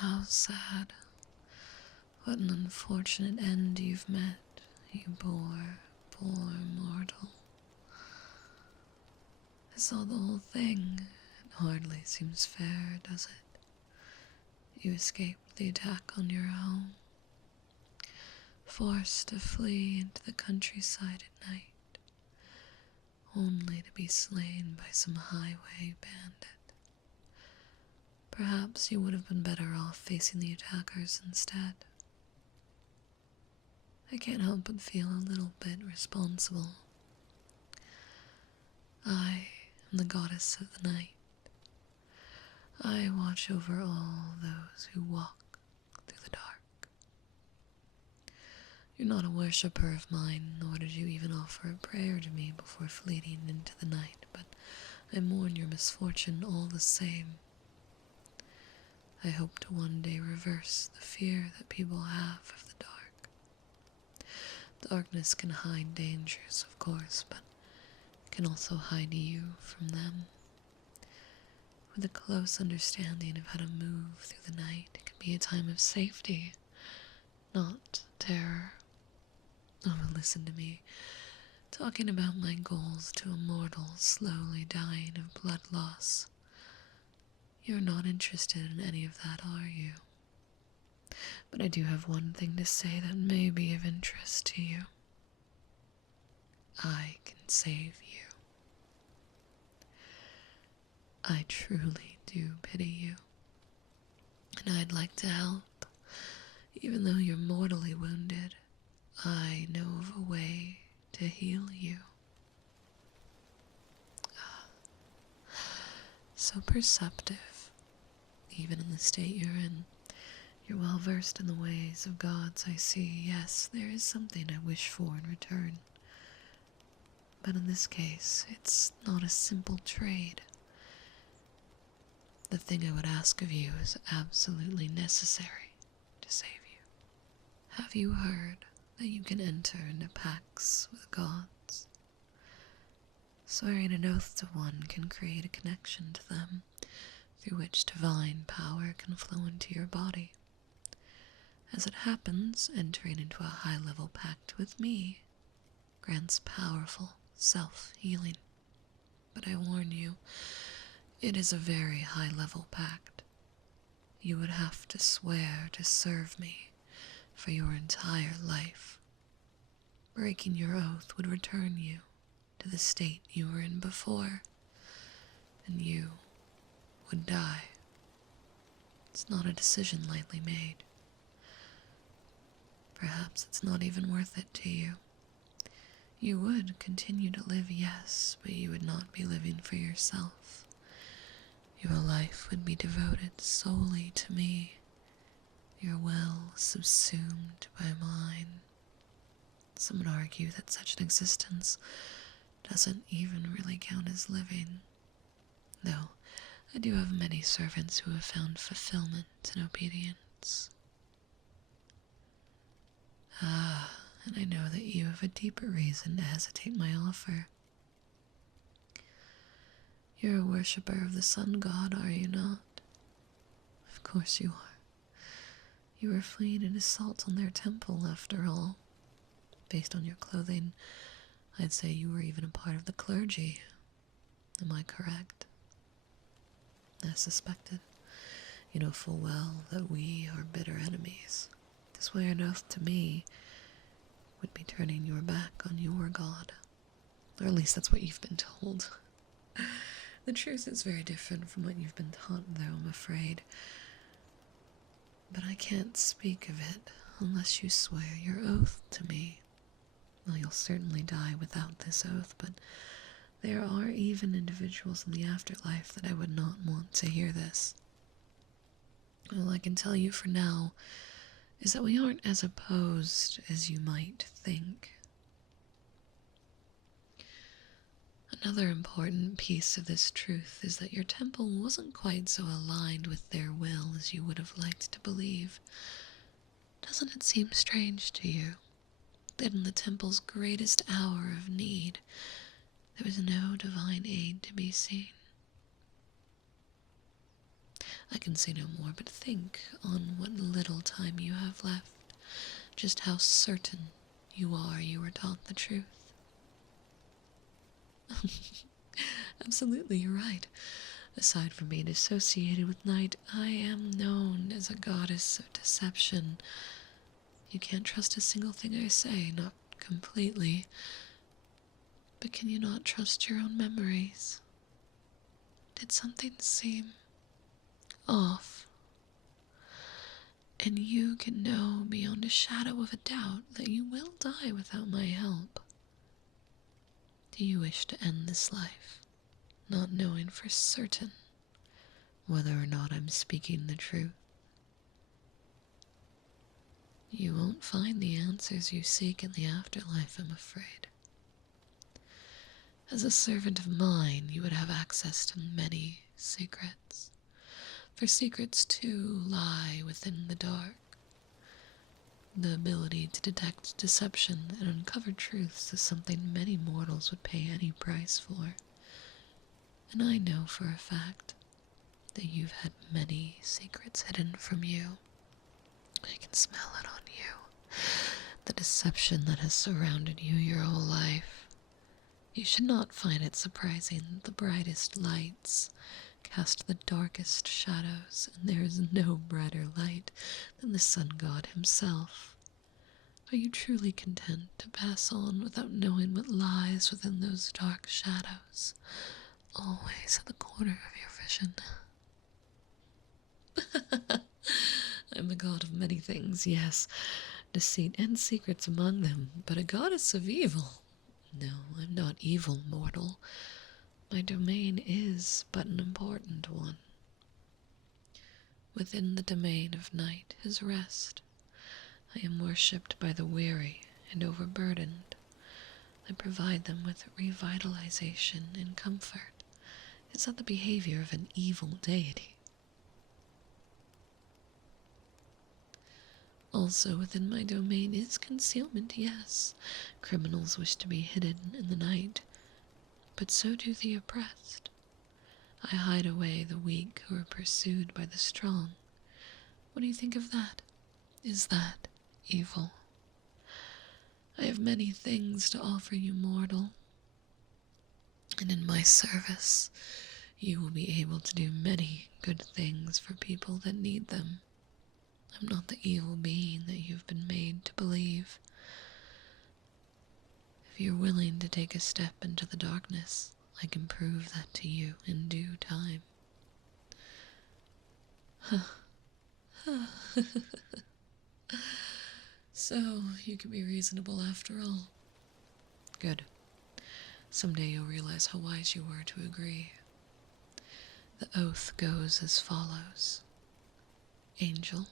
how sad. What an unfortunate end you've met, you poor mortal. I saw the whole thing. It hardly seems fair, does it? You escaped the attack on your home, forced to flee into the countryside at night, only to be slain by some highway bandit. Perhaps you would have been better off facing the attackers instead. I can't help but feel a little bit responsible. I am the goddess of the night. I watch over all those who walk through the dark. You're not a worshipper of mine, nor did you even offer a prayer to me before fleeing into the night, but I mourn your misfortune all the same. I hope to one day reverse the fear that people have of the dark. Darkness can hide dangers, of course, but it can also hide you from them. With a close understanding of how to move through the night, it can be a time of safety, not terror. Oh, but listen to me, talking about my goals to a mortal slowly dying of blood loss. You're not interested in any of that, are you? But I do have one thing to say that may be of interest to you. I can save you. I truly do pity you, and I'd like to help. Even though you're mortally wounded, I know of a way to heal you. So perceptive, even in the state you're in. You're well versed in the ways of gods, I see. Yes, there is something I wish for in return. But in this case, it's not a simple trade. The thing I would ask of you is absolutely necessary to save you. Have you heard that you can enter into pacts with gods? Swearing an oath to one can create a connection to them, through which divine power can flow into your body. As it happens, entering into a high-level pact with me grants powerful self-healing. But I warn you, it is a very high-level pact. You would have to swear to serve me for your entire life. Breaking your oath would return you to the state you were in before, and you would die. It's not a decision lightly made. Perhaps it's not even worth it to you. You would continue to live, yes, but you would not be living for yourself. Your life would be devoted solely to me, your will subsumed by mine. Some would argue that such an existence doesn't even really count as living, though I do have many servants who have found fulfillment in obedience. And I know that you have a deeper reason to hesitate my offer. You're a worshipper of the sun god, are you not? Of course you are. You were fleeing an assault on their temple, after all. Based on your clothing, I'd say you were even a part of the clergy. Am I correct? As suspected, you know full well that we are bitter enemies. To swear an oath to me would be turning your back on your god. Or at least that's what you've been told. The truth is very different from what you've been taught, though, I'm afraid. But I can't speak of it unless you swear your oath to me. Well, you'll certainly die without this oath, but there are even individuals in the afterlife that I would not want to hear this. All I can tell you for now is that we aren't as opposed as you might think. Another important piece of this truth is that your temple wasn't quite so aligned with their will as you would have liked to believe. Doesn't it seem strange to you that in the temple's greatest hour of need, there was no divine aid to be seen? I can say no more, but think on what little time you have left, just how certain you were taught the truth. Absolutely, you're right. Aside from being associated with night, I am known as a goddess of deception. You can't trust a single thing I say, not completely. But can you not trust your own memories? Did something seem off? And you can know beyond a shadow of a doubt that you will die without my help. Do you wish to end this life, not knowing for certain whether or not I'm speaking the truth? You won't find the answers you seek in the afterlife, I'm afraid. As a servant of mine, you would have access to many secrets. For secrets, too, lie within the dark. The ability to detect deception and uncover truths is something many mortals would pay any price for. And I know for a fact that you've had many secrets hidden from you. I can smell it on you. The deception that has surrounded you your whole life. You should not find it surprising that the brightest lights cast the darkest shadows, and there is no brighter light than the sun god himself. Are you truly content to pass on without knowing what lies within those dark shadows, always at the corner of your vision? I'm a god of many things, yes, deceit and secrets among them, but a goddess of evil. No, I'm not evil, mortal. My domain is but an important one. Within the domain of night is rest. I am worshipped by the weary and overburdened. I provide them with revitalization and comfort. Is that the behavior of an evil deity? Also within my domain is concealment, yes. Criminals wish to be hidden in the night, but so do the oppressed. I hide away the weak who are pursued by the strong. What do you think of that? Is that evil? I have many things to offer you, mortal. And in my service, you will be able to do many good things for people that need them. I'm not the evil being that you've been made to believe. If you're willing to take a step into the darkness, I can prove that to you in due time. So, you can be reasonable after all. Good. Someday you'll realize how wise you were to agree. The oath goes as follows. Angel,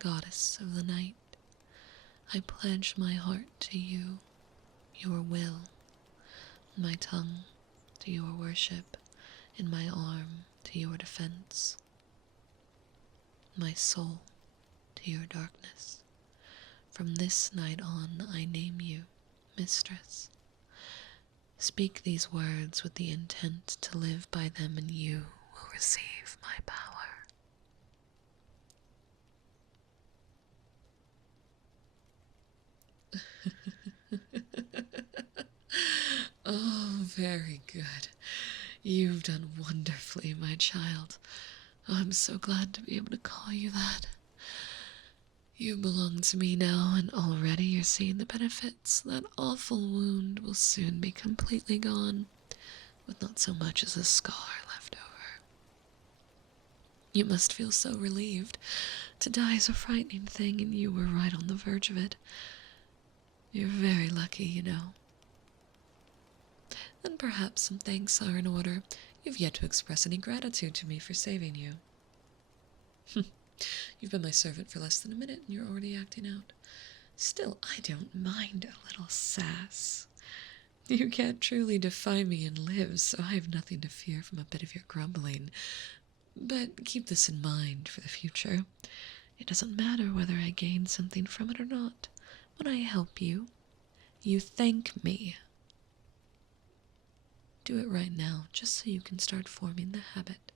goddess of the night, I pledge my heart to you, your will, my tongue to your worship, and my arm to your defense, my soul to your darkness. From this night on, I name you mistress. Speak these words with the intent to live by them, and you will receive my power. Oh, very good. You've done wonderfully, my child. I'm so glad to be able to call you that. You belong to me now, and already you're seeing the benefits. That awful wound will soon be completely gone, with not so much as a scar left over. You must feel so relieved. To die is a frightening thing, and you were right on the verge of it. You're very lucky, you know. And perhaps some thanks are in order. You've yet to express any gratitude to me for saving you. You've been my servant for less than a minute, and you're already acting out. Still, I don't mind a little sass. You can't truly defy me and live, so I have nothing to fear from a bit of your grumbling. But keep this in mind for the future. It doesn't matter whether I gain something from it or not. When I help you, you thank me. Do it right now, just so you can start forming the habit.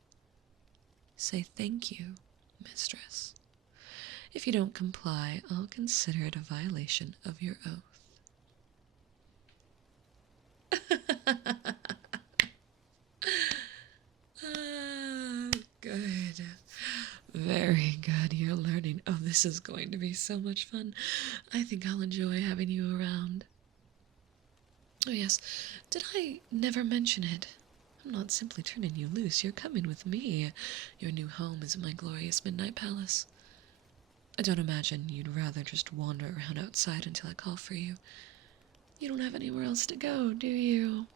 say thank you, mistress. If you don't comply, I'll consider it a violation of your oath. Good. Very good. You're learning. Oh, this is going to be so much fun. I think I'll enjoy having you around. Oh, yes. Did I never mention it? I'm not simply turning you loose. You're coming with me. Your new home is my glorious midnight palace. I don't imagine you'd rather just wander around outside until I call for you. You don't have anywhere else to go, do you?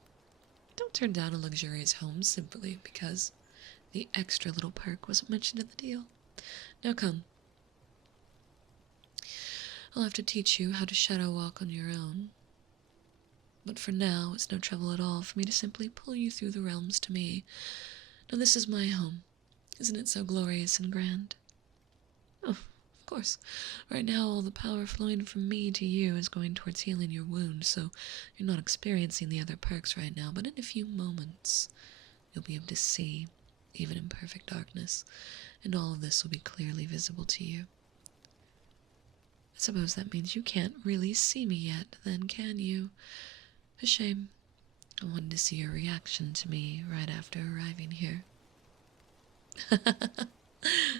Don't turn down a luxurious home simply because the extra little perk wasn't mentioned in the deal. Now come. I'll have to teach you how to shadow walk on your own. But for now, it's no trouble at all for me to simply pull you through the realms to me. Now this is my home. Isn't it so glorious and grand? Oh, of course. Right now, all the power flowing from me to you is going towards healing your wound, so you're not experiencing the other perks right now, but in a few moments, you'll be able to see, even in perfect darkness, and all of this will be clearly visible to you. I suppose that means you can't really see me yet, then, can you? A shame. I wanted to see your reaction to me right after arriving here.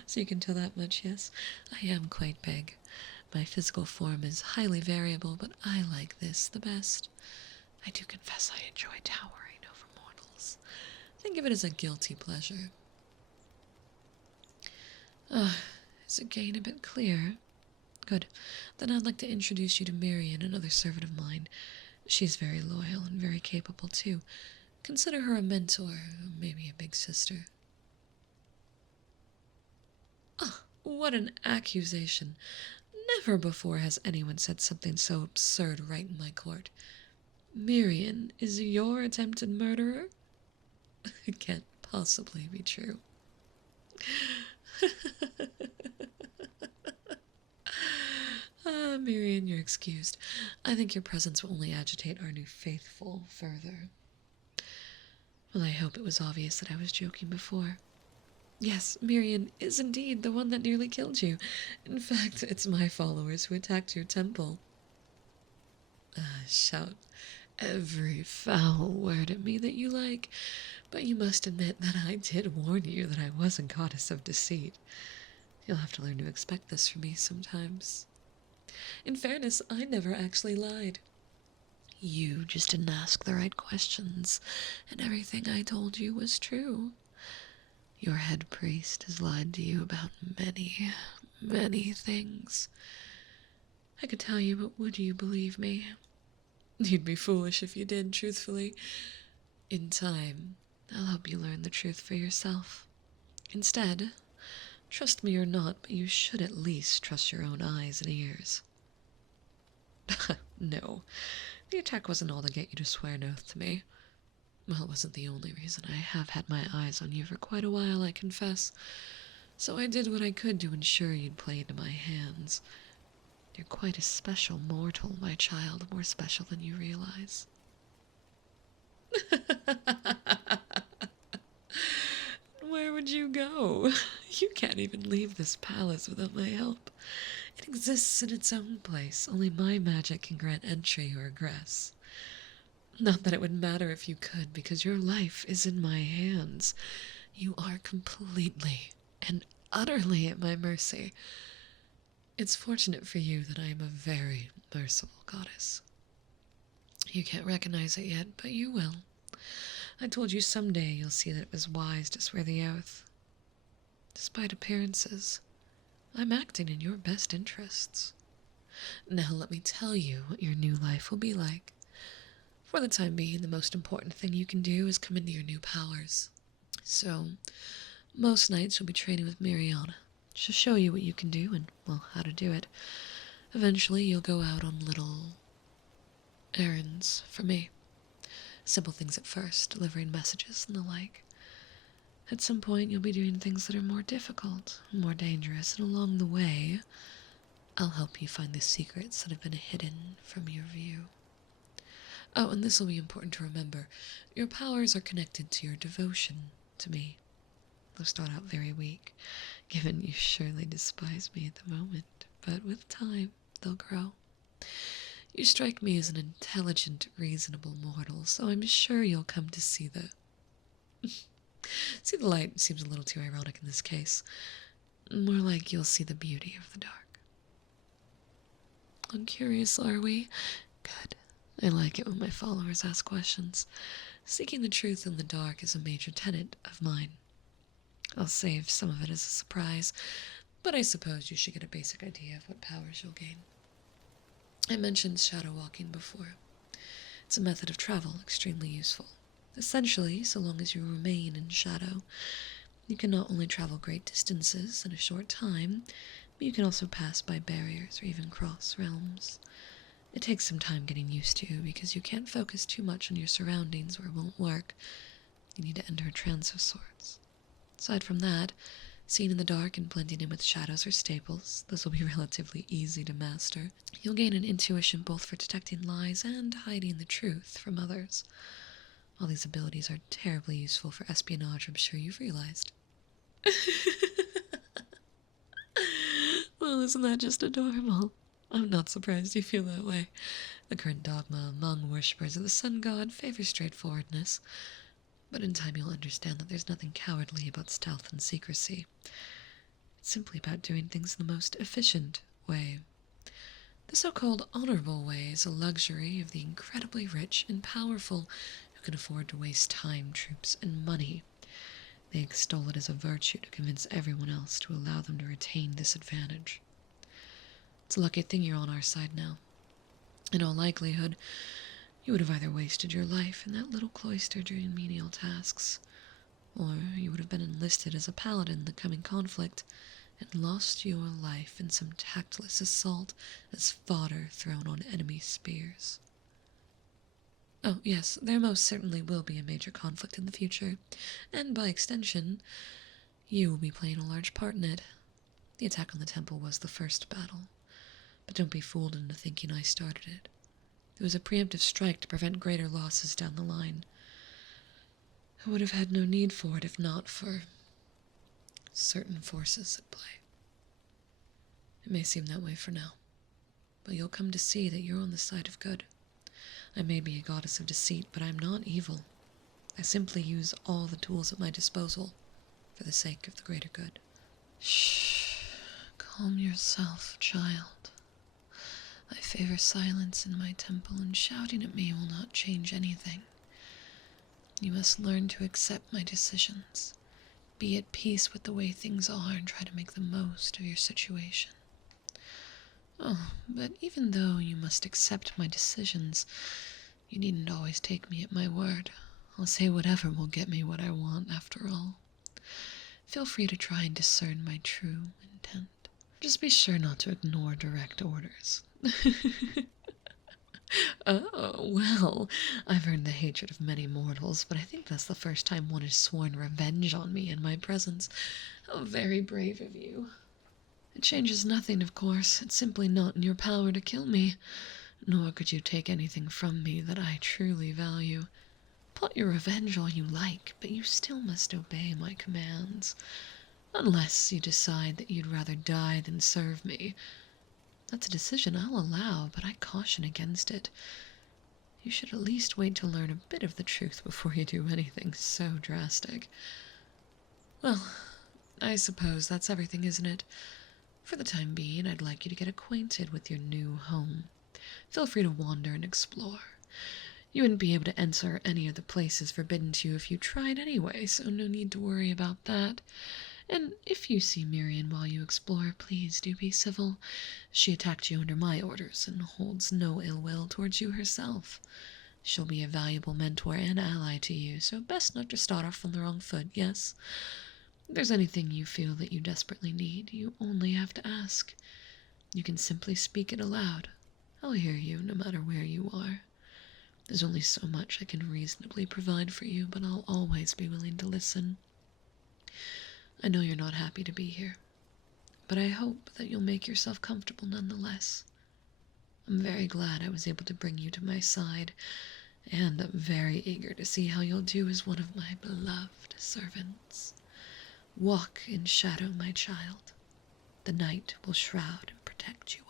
So you can tell that much, yes? I am quite big. My physical form is highly variable, but I like this the best. I do confess I enjoy towering over mortals. Think of it as a guilty pleasure. Is it getting a bit clear? Good. Then I'd like to introduce you to Marion, another servant of mine. She's very loyal and very capable, too. Consider her a mentor, maybe a big sister. Ah, what an accusation. Never before has anyone said something so absurd right in my court. Marion is your attempted murderer? It can't possibly be true. Marion, you're excused. I think your presence will only agitate our new faithful further. Well, I hope it was obvious that I was joking before. Yes, Marion is indeed the one that nearly killed you. In fact, it's my followers who attacked your temple. Shout every foul word at me that you like, but you must admit that I did warn you that I was a goddess of deceit. You'll have to learn to expect this from me sometimes. In fairness, I never actually lied. You just didn't ask the right questions, and everything I told you was true. Your head priest has lied to you about many, many things. I could tell you, but would you believe me? You'd be foolish if you did, truthfully. In time, I'll help you learn the truth for yourself. Instead, trust me or not, but you should at least trust your own eyes and ears. No, the attack wasn't all to get you to swear an oath to me. Well, it wasn't the only reason. I have had my eyes on you for quite a while, I confess. So I did what I could to ensure you'd play into my hands. You're quite a special mortal, my child, more special than you realize. Where would you go? You can't even leave this palace without my help. It exists in its own place. Only my magic can grant entry or egress. Not that it would matter if you could, because your life is in my hands. You are completely and utterly at my mercy. It's fortunate for you that I am a very merciful goddess. You can't recognize it yet, but you will. I told you someday you'll see that it was wise to swear the oath. Despite appearances, I'm acting in your best interests. Now let me tell you what your new life will be like. For the time being, the most important thing you can do is come into your new powers. So, most nights you'll be training with Mariana. She'll show you what you can do and, well, how to do it. Eventually, you'll go out on little errands for me. Simple things at first, delivering messages and the like. At some point, you'll be doing things that are more difficult, more dangerous, and along the way, I'll help you find the secrets that have been hidden from your view. Oh, and this will be important to remember. Your powers are connected to your devotion to me. They'll start out very weak, given you surely despise me at the moment, but with time, they'll grow. You strike me as an intelligent, reasonable mortal, so I'm sure you'll come to see the... See the light seems a little too ironic in this case. More like you'll see the beauty of the dark. Uncurious, are we? Good. I like it when my followers ask questions. Seeking the truth in the dark is a major tenet of mine. I'll save some of it as a surprise, but I suppose you should get a basic idea of what powers you'll gain. I mentioned shadow walking before. It's a method of travel extremely useful. Essentially, so long as you remain in shadow, you can not only travel great distances in a short time, but you can also pass by barriers or even cross realms. It takes some time getting used to because you can't focus too much on your surroundings or it won't work. You need to enter a trance of sorts. Aside from that, seeing in the dark and blending in with shadows are staples. This will be relatively easy to master. You'll gain an intuition both for detecting lies and hiding the truth from others. All these abilities are terribly useful for espionage, I'm sure you've realized. Well, isn't that just adorable? I'm not surprised you feel that way. The current dogma among worshippers of the sun god favors straightforwardness, but in time you'll understand that there's nothing cowardly about stealth and secrecy. It's simply about doing things in the most efficient way. The so-called honorable way is a luxury of the incredibly rich and powerful who can afford to waste time, troops, and money. They extol it as a virtue to convince everyone else to allow them to retain this advantage. It's a lucky thing you're on our side now. In all likelihood, you would have either wasted your life in that little cloister doing menial tasks, or you would have been enlisted as a paladin in the coming conflict and lost your life in some tactless assault as fodder thrown on enemy spears. Oh, yes, there most certainly will be a major conflict in the future, and by extension, you will be playing a large part in it. The attack on the temple was the first battle, but don't be fooled into thinking I started it. It was a preemptive strike to prevent greater losses down the line. I would have had no need for it if not for certain forces at play. It may seem that way for now, but you'll come to see that you're on the side of good. I may be a goddess of deceit, but I'm not evil. I simply use all the tools at my disposal for the sake of the greater good. Shh. Calm yourself, child. I favor silence in my temple, and shouting at me will not change anything. You must learn to accept my decisions. Be at peace with the way things are and try to make the most of your situation. Oh, but even though you must accept my decisions, you needn't always take me at my word. I'll say whatever will get me what I want, after all. Feel free to try and discern my true intent. Just be sure not to ignore direct orders. Oh, well, I've earned the hatred of many mortals, but I think that's the first time one has sworn revenge on me in my presence. How very brave of you. It changes nothing, of course. It's simply not in your power to kill me, nor could you take anything from me that I truly value. Plot your revenge all you like, but you still must obey my commands. Unless you decide that you'd rather die than serve me. That's a decision I'll allow, but I caution against it. You should at least wait to learn a bit of the truth before you do anything so drastic. Well, I suppose that's everything, isn't it? For the time being, I'd like you to get acquainted with your new home. Feel free to wander and explore. You wouldn't be able to enter any of the places forbidden to you if you tried anyway, so no need to worry about that. And if you see Miriam while you explore, please do be civil. She attacked you under my orders and holds no ill will towards you herself. She'll be a valuable mentor and ally to you, so best not to start off on the wrong foot, yes? If there's anything you feel that you desperately need, you only have to ask. You can simply speak it aloud. I'll hear you no matter where you are. There's only so much I can reasonably provide for you, but I'll always be willing to listen. I know you're not happy to be here, but I hope that you'll make yourself comfortable nonetheless. I'm very glad I was able to bring you to my side, and I'm very eager to see how you'll do as one of my beloved servants. Walk in shadow, my child. The night will shroud and protect you.